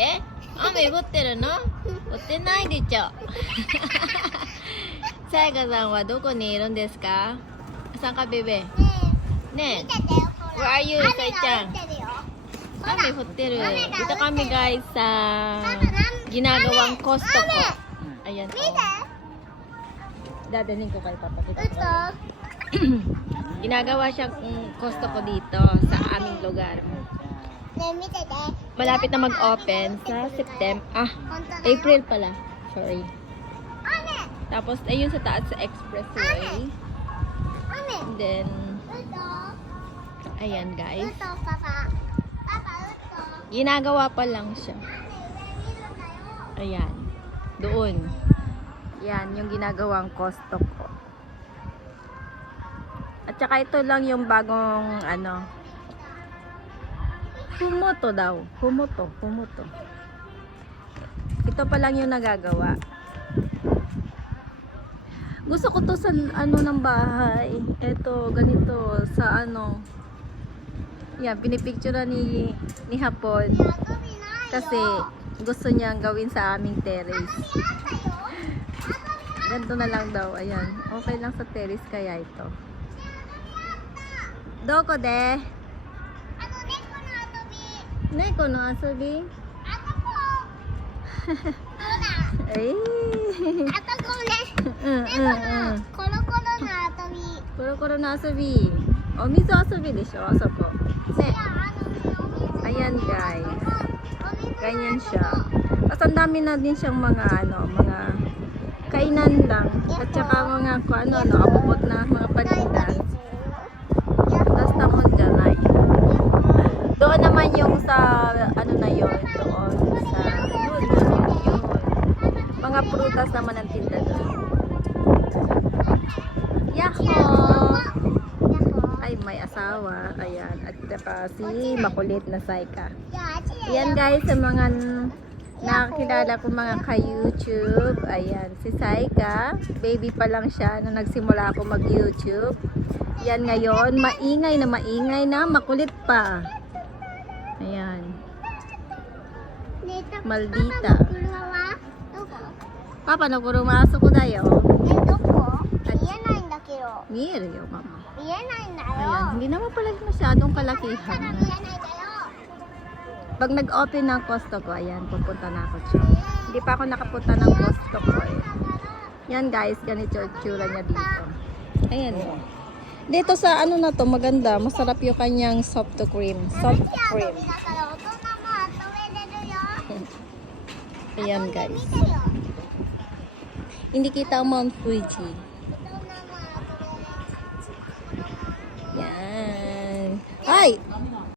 え雨降ってるの降ってないでしょさやかさんはどこにいるんですかさんかベベね見ててよほ Where ら are you, 雨が Sai-chan? 降ってるよほらKami hotel. Mami, Dito kami guys sa ginagawang costo ko. Ayan Mami, oh. Dadalhin ko kay papakita ko. Ito. Ginagawa siyang mm, costo ko dito sa aming lugar. ね見てて malapit na mag-open sa September, ah, April pala. Sorry. Tapos, ayun sa taas sa expressway. And then, ayan guys. Ginagawa pa lang siya. Ayan. Doon. Yan, yung ginagawang Costco. At saka ito lang yung bagong, ano, Pumoto daw. Pumoto, pumoto. Ito pa lang yung nagagawa. Gusto ko to sa ano ng bahay. Ito, ganito sa ano. Yan, pinipicture na ni ni Hapon. Kasi gusto niyang gawin sa aming terrace. Ganito na lang daw. Ayan. Okay lang sa terrace kaya ito. Doko de. Neko no Asabi? Ako po. Ay. Ako ko ulit. Neko no Koro-koro na Asabi. Koro-koro na Asabi. O oh, miso Asabi desho, asoko. Ne. Ayan guys. Ganyan siya. Tapos ang na din siyang mga ano, mga kainan lang. At saka mga kung ano, no, abubot na mga paninda. Yung sa, ano na yon doon sa, yun, yun, yun. Mga prutas naman ang tinda doon. Yahoo! Ay, may asawa. Ayan. At saka si makulit na Saika. Ayan guys, sa mga nakakilala ko mga ka-YouTube. Ayan, si Saika. Baby pa lang siya nung nagsimula ako mag-YouTube. Yan ngayon, maingay na maingay na, makulit pa. Ayan. Maldita. Papa no ko da yo. Ito ko. Iyan na inda kiro. Mire yo oh, mama. Iyan na inda yo. Ayan, hindi naman pala masyadong kalakihan. Pag nag-open ng Costco, ayan, pupunta na ako siya. Hindi pa ako nakapunta ng Costco ko eh. Yan guys, ganito yung tsura niya dito. Ayan. Oh. Dito sa ano na to, maganda. Masarap yung kanyang soft to cream. Soft cream. Ayan guys. Hindi kita ang Mount Fuji.